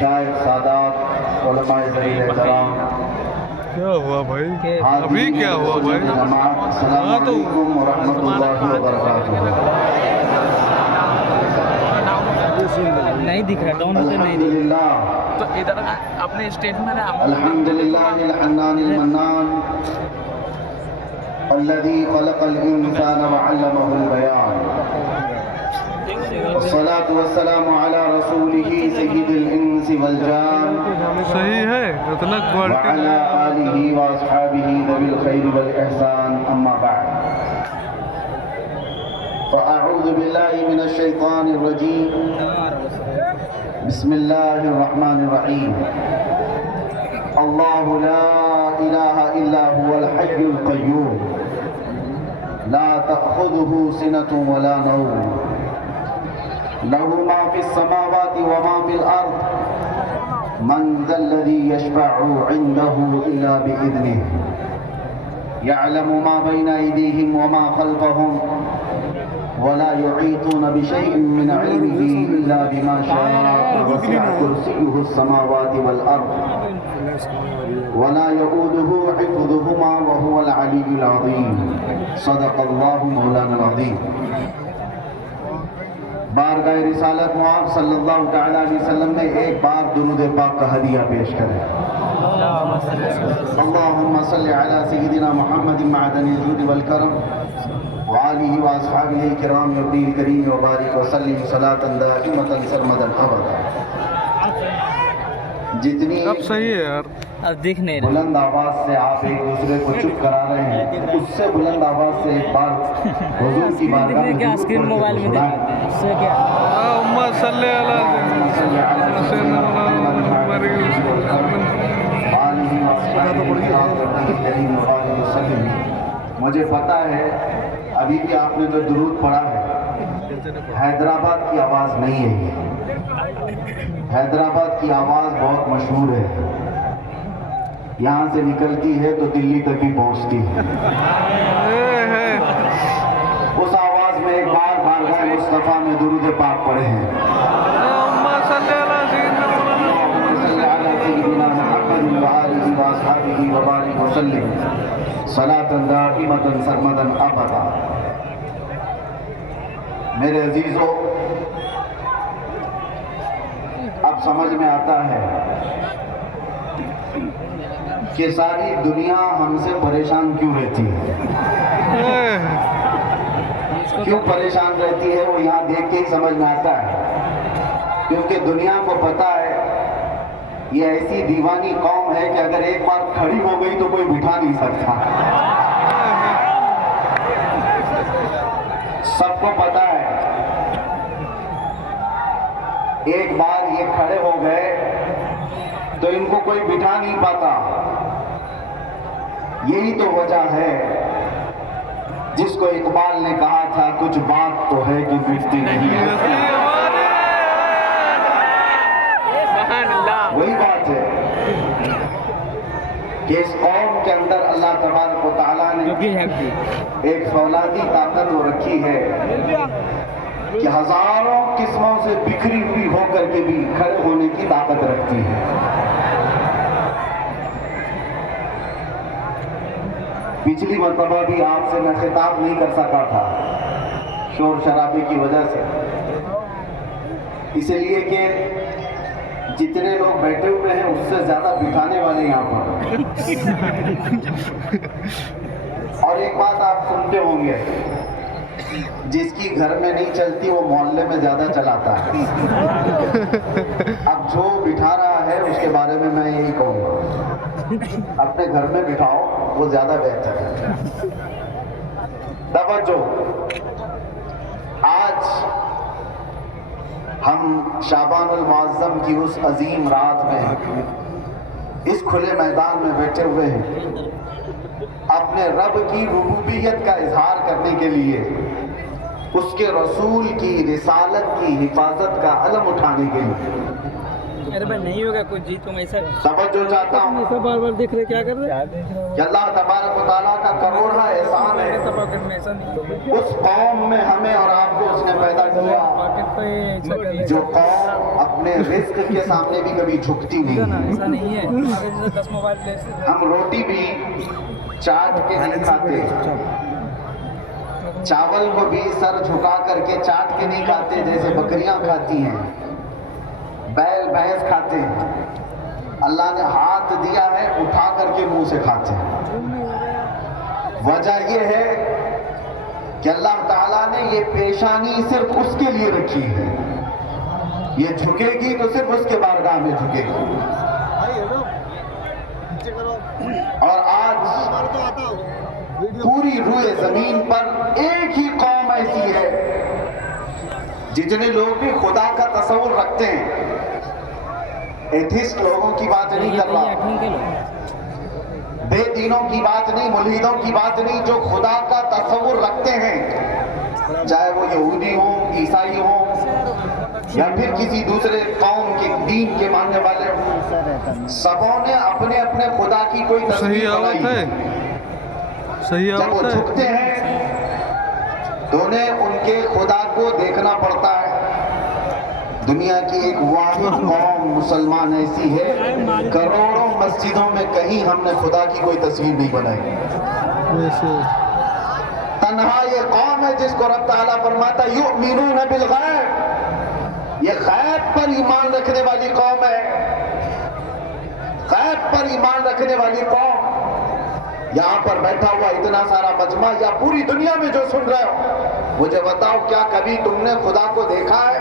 मशाइख सादात उलमाए ज़रीर एहतराम, क्या हुआ भाई? अभी क्या हुआ भाई? अस्सलामु अलैकुम व रहमतुल्लाहि व बरकातुहू। नहीं दिख रहा, डाउन होते नहीं दिख अल्हम्दुलिल्लाह तो इधर अपने स्टेट में रहा अल्हम्दुलिल्लाहिल हन्नानिल मन्नान अल्लज़ी खलक़ल इंसान व अल्लमहुल बयान। वस्सलातु वस्सलामु अला रसूलिही सय्यिदिल इंसी वल जान सही है, इतना व क्वालिटी अला आलिही व अस्हाबिही ज़विल खैरि वल इहसान, अम्मा बअद। फ़अऊज़ु बिल्लाहि मिनश शैतानिर रजीम, बिस्मिल्लाहिर रहमानिर रहीम। अल्लाहु ला इलाहा इल्ला हुवल हय्युल क़य्यूम, ला तअख़ुज़ुहु सिनतुन व ला नौम, लहू मा फ़िस समावाति व मा फ़िल अर्ज़, मन ज़ल्लज़ी यशफ़अु इन्दहु इल्ला बिइज़निहि, यअलमु मा बैना अयदीहिम व मा ख़ल्फ़हुम वला युहीतून बिशैइन मिन इल्मिही इल्ला बिमा शाअ, वसिअ कुर्सियुहु अस्समावाति वल अर्ज़ वला यऊदुहु हिफ़्ज़ुहुमा व हुवल अलिय्युल अज़ीम। सदक़ल्लाहु मौलाना अज़ीम। बारगाह रिसालत मुआज़ सल्लल्लाहु तआला अलैहि वसल्लम में एक बार दुरूद पाक का हदिया पेश करें। अल्लाहुम्मा सल्लि अला सय्यिदिना मुहम्मदिन मअदनिल जूदि वल करम व आलिहि व अस्हाबिहि किराम रब्बिल करीम व बारिक व सल्लिम सलातन दाइमतन सरमदन अबदा। जितनी अब सही है यार। अब दिख नहीं रहा। बुलंद आवाज से आप एक दूसरे को चुप करा रहे हैं, उससे बुलंद आवाज से एक बार हुजूर की बारगाह में क्या स्क्रीन मोबाइल में देख लेते हैं, इससे क्या? अम्मा सल्ले अला मुझे पता है अभी भी आपने जो दुरूद पढ़ा है हैदराबाद की आवाज नहीं है। हैदराबाद की आवाज बहुत मशहूर है, यहाँ से निकलती है तो दिल्ली तक भी पहुँचती है। उस आवाज में एक बार बारगाह मुस्तफा में दुरूद पाक पढ़े हैं। अम्मा सल्ले अला सलातन दाइमतन सरमदन अबदा। मेरे अजीजों, अब समझ में आता है कि सारी दुनिया हमसे परेशान क्यों रहती है। क्यों परेशान रहती है वो यहाँ देख के ही समझ में आता है, क्योंकि दुनिया को पता है ये ऐसी दीवानी कौम है कि अगर एक बार खड़ी हो गई तो कोई बिठा नहीं सकता। सबको पता है एक बार ये खड़े हो गए तो इनको कोई बिठा नहीं पाता। यही तो वजह है जिसको इकबाल ने कहा था, कुछ बात तो है कि मिटती नहीं है। वही बात है कि इस कौम के अंदर अल्लाह तबारक व तआला ने एक फौलादी ताकत वो रखी है कि हजारों किस्मों से बिखरी हुई होकर के भी खड़े होने की ताकत रखती है। पिछली मर्तबा भी आपसे मैं खिताब नहीं कर सका था शोर शराबे की वजह से, इसलिए कि जितने लोग बैठे हुए हैं उससे ज्यादा बिठाने वाले यहाँ पर। और एक बात आप सुनते होंगे, जिसकी घर में नहीं चलती वो मोहल्ले में ज्यादा चलाता है। अब जो बिठा रहा है उसके बारे में मैं यही कहूँगा, अपने घर में बिठाओ, वो ज्यादा बेहतर है। तवज्जो, आज हम शाबानुल मुअज़्ज़म की उस अजीम रात में इस खुले मैदान में बैठे हुए हैं, अपने रब की रुबूबियत का इजहार करने के लिए, उसके रसूल की रिसालत की हिफाजत का अलम उठाने के लिए। अरे भाई नहीं होगा कुछ जी, तुम ऐसा तवज्जो चाहता हूँ बार बार देख रहे क्या कर रहे कि अल्लाह तबारक व तआला का करोड़ों एहसान है, पॉकेट में ऐसा नहीं उस कौम में हमें और आपको उसने पैदा किया पॉकेट पे ऐसा कर रहे जो कौम अपने रिस्क के सामने भी कभी झुकती नहीं है। ऐसा नहीं है, आगे जैसे 10 मोबाइल ले से हम रोटी भी चाट के नहीं खाते, चावल को भी सर झुका करके चाट के नहीं खाते जैसे बकरियां खाती हैं, बैल भैंस खाते हैं। अल्लाह ने हाथ दिया है, उठा करके मुंह से खाते हैं। वजह यह है कि अल्लाह ताला ने ये पेशानी सिर्फ उसके लिए रखी है, ये झुकेगी तो सिर्फ उसके बारगाह में झुकेगी। और आज पूरी रूए जमीन पर एक ही कौम ऐसी है जितने लोग भी खुदा का तस्वुर रखते हैं, एथिस्ट लोगों की बात नहीं कर रहा, बेदीनों की बात नहीं, मुल्हिदों की बात नहीं, जो खुदा का तस्वुर रखते हैं, चाहे वो यहूदी हो, ईसाई हो या फिर किसी दूसरे कौम के दीन के मानने वाले हो, सबों ने अपने अपने खुदा की कोई सही तस्वीर आवत बनाई है, है। सही जब वो आवत है। झुकते हैं तो उन्हें उनके खुदा को देखना पड़ता है। दुनिया की एक वाहिद कौम मुसलमान ऐसी है, करोड़ों मस्जिदों में कहीं हमने खुदा की कोई तस्वीर नहीं बनाई। तन्हा ये कौम है जिसको रब ताला फरमाता है युमिनून बिल गैब, ये गैब पर ईमान रखने वाली कौम है, गैब पर ईमान रखने वाली कौम। यहाँ पर बैठा हुआ इतना सारा मजमा या पूरी दुनिया में जो सुन रहे हो, मुझे बताओ क्या कभी तुमने खुदा को देखा है?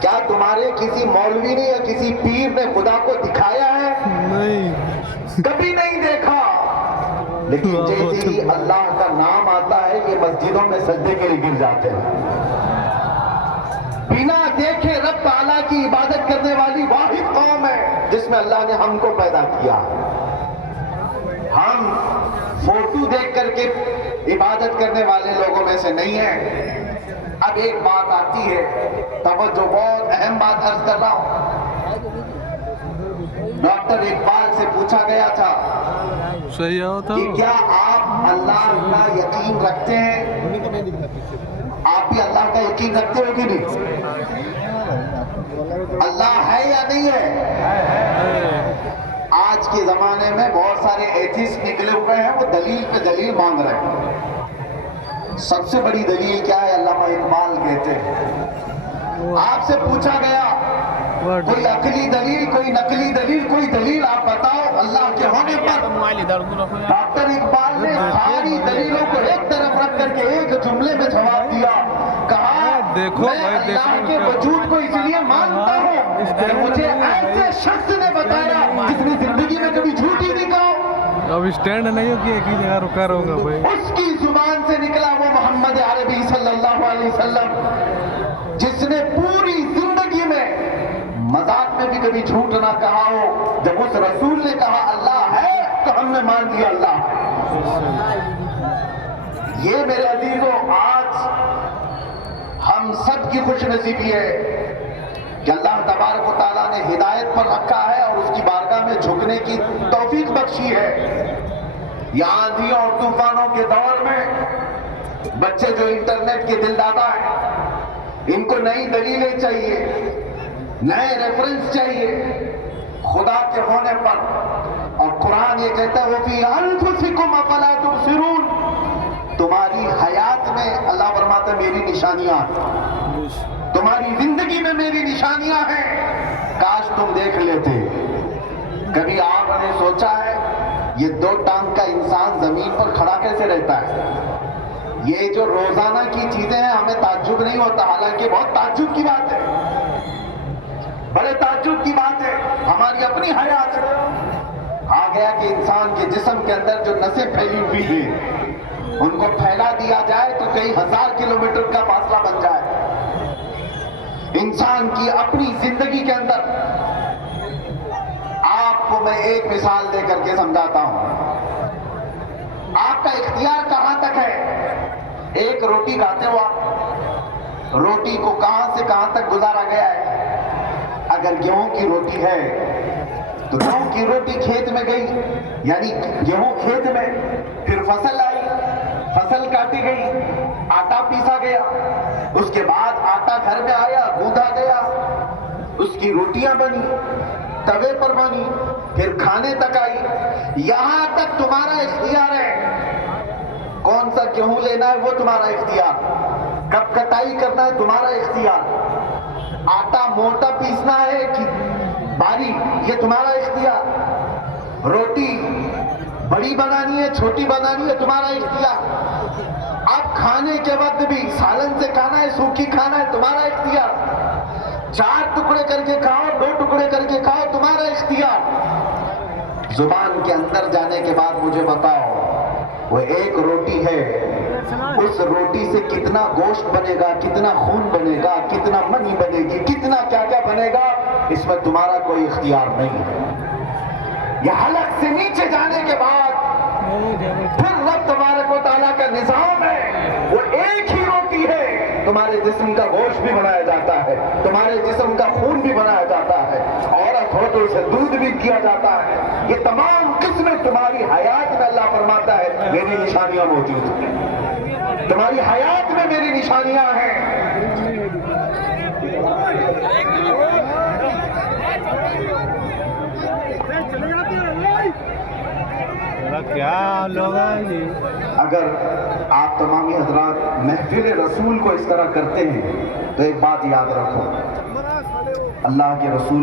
क्या तुम्हारे किसी मौलवी ने या किसी पीर ने खुदा को दिखाया है? नहीं, कभी नहीं देखा। लेकिन जैसे ही अल्लाह का नाम आता है ये मस्जिदों में सजदे के लिए गिर जाते हैं। बिना देखे रब ताला की इबादत करने वाली वाहिद कौम है जिसमें अल्लाह ने हमको पैदा किया। हम फोटो देख करके इबादत करने वाले लोगों में से नहीं है। अब एक बात आती है, तवज्जो, बहुत अहम बात अर्ज कर रहा हूं। डॉक्टर इकबाल से पूछा गया था सही आवत कि है। क्या आप अल्लाह का यकीन रखते हैं? आप भी अल्लाह का यकीन रखते हो कि नहीं? अल्लाह है या नहीं है? आज के जमाने में बहुत सारे एथिस्ट निकले हुए हैं, वो दलील पे दलील मांग रहे हैं। सबसे बड़ी दलील क्या है? अल्लामा इकबाल कहते हैं, आपसे पूछा गया कोई अकली दलील, कोई नकली दलील, कोई दलील आप बताओ अल्लाह के होने पर। डॉक्टर इकबाल ने सारी दलीलों को एक तरफ रख करके एक जुमले में जवाब दिया, कहा देखो मैं भाई, अल्लाह देखो के क्या- वजूद को इसलिए मानता हूँ कि मुझे ऐसे शख्स ने बताया जिसने जिंदगी में कभी झूठ ही नहीं कहा। अब स्टैंड नहीं हो कि एक ही जगह रुका रहूंगा भाई। उसकी जुबान से निकला वो मोहम्मद अरबी सल्लल्लाहु अलैहि वसल्लम जिसने पूरी जिंदगी में मजाक में भी कभी झूठ ना कहा हो। जब उस रसूल ने कहा अल्लाह है तो हमने मान लिया अल्लाह है। ये मेरे अजीजों, आज हम सब की खुशनसीबी है कि अल्लाह तबारक व तआला ने हिदायत पर रखा है और उसकी बारगाह में झुकने की तौफीक बख्शी है। ये आंधियों और तूफानों के दौर में बच्चे जो इंटरनेट के दिलदादा हैं, इनको नई दलीलें चाहिए, नए रेफरेंस चाहिए खुदा के होने पर। और कुरान ये कहता है वो फी अनफुसिकुम अफला तुबसिरून, तुम्हारी हयात में अल्लाह फरमाता है मेरी निशानियां, तुम्हारी जिंदगी में मेरी निशानियां हैं, काश तुम देख लेते। कभी आपने सोचा है ये दो टांग का इंसान जमीन पर खड़ा कैसे रहता है? ये जो रोजाना की चीजें हैं हमें ताज्जुब नहीं होता, हालांकि बहुत ताज्जुब की बात है, बड़े ताज्जुब की बात है। हमारी अपनी हयात आ गया कि इंसान के जिस्म के अंदर जो नसें फैली हुई हैं उनको फैला दिया जाए तो कई हजार किलोमीटर का फासला बन जाए। इंसान की अपनी जिंदगी के अंदर आपको मैं एक मिसाल देकर के समझाता हूं। आपका इख्तियार कहां तक है? एक रोटी खाते हो आप, रोटी को कहां से कहां तक गुजारा गया है? اگر گیہوں کی روٹی ہے تو گیہوں کی روٹی کھیت میں گئی، یعنی گیہوں کھیت میں، پھر فصل آئی، فصل کاٹی گئی، آٹا پیسا گیا، اس کے بعد آٹا گھر میں آیا، گوندھا گیا، اس کی روٹیاں بنی، توے پر بنی، پھر کھانے تک آئی۔ یہاں تک تمہارا اختیار ہے، کون سا گیہوں لینا ہے وہ تمہارا اختیار، کب کٹائی کرنا ہے تمہارا اختیار، آٹا موٹا پیسنا ہے کہ باریک یہ تمہارا اختیار، روٹی بڑی بنانی ہے چھوٹی بنانی ہے تمہارا اختیار، اب کھانے کے وقت بھی سالن سے کھانا ہے سوکھی کھانا ہے تمہارا اختیار، 4 ٹکڑے کر کے کھاؤ 2 ٹکڑے کر کے کھاؤ تمہارا اختیار۔ زبان کے اندر جانے کے بعد مجھے بتاؤ، وہ ایک روٹی ہے، اس روٹی سے کتنا گوشت بنے گا، کتنا خون بنے گا، کتنا منی بنے گی، کتنا کیا کیا بنے گا، اس میں تمہارا کوئی اختیار نہیں ہے۔ یہ حلق سے نیچے جانے کے بعد پھر رب تبارک و تعالیٰ کا نظام ہے، وہ ایک ہی روٹی ہے، تمہارے جسم کا گوشت بھی بنایا جاتا ہے، تمہارے جسم کا خون بھی بنایا جاتا ہے، عورت ہو تو اسے دودھ بھی کیا جاتا ہے، یہ تمام قسمیں تمہاری حیات میں اللہ فرماتا ہے میری نشانیاں موجود ہیں، تمہاری حیات میں میری نشانیاں ہیں۔ کیا لوگ اگر آپ تمامی حضرات محفل رسول کو اس طرح کرتے ہیں تو ایک بات یاد رکھو، اللہ کے رسول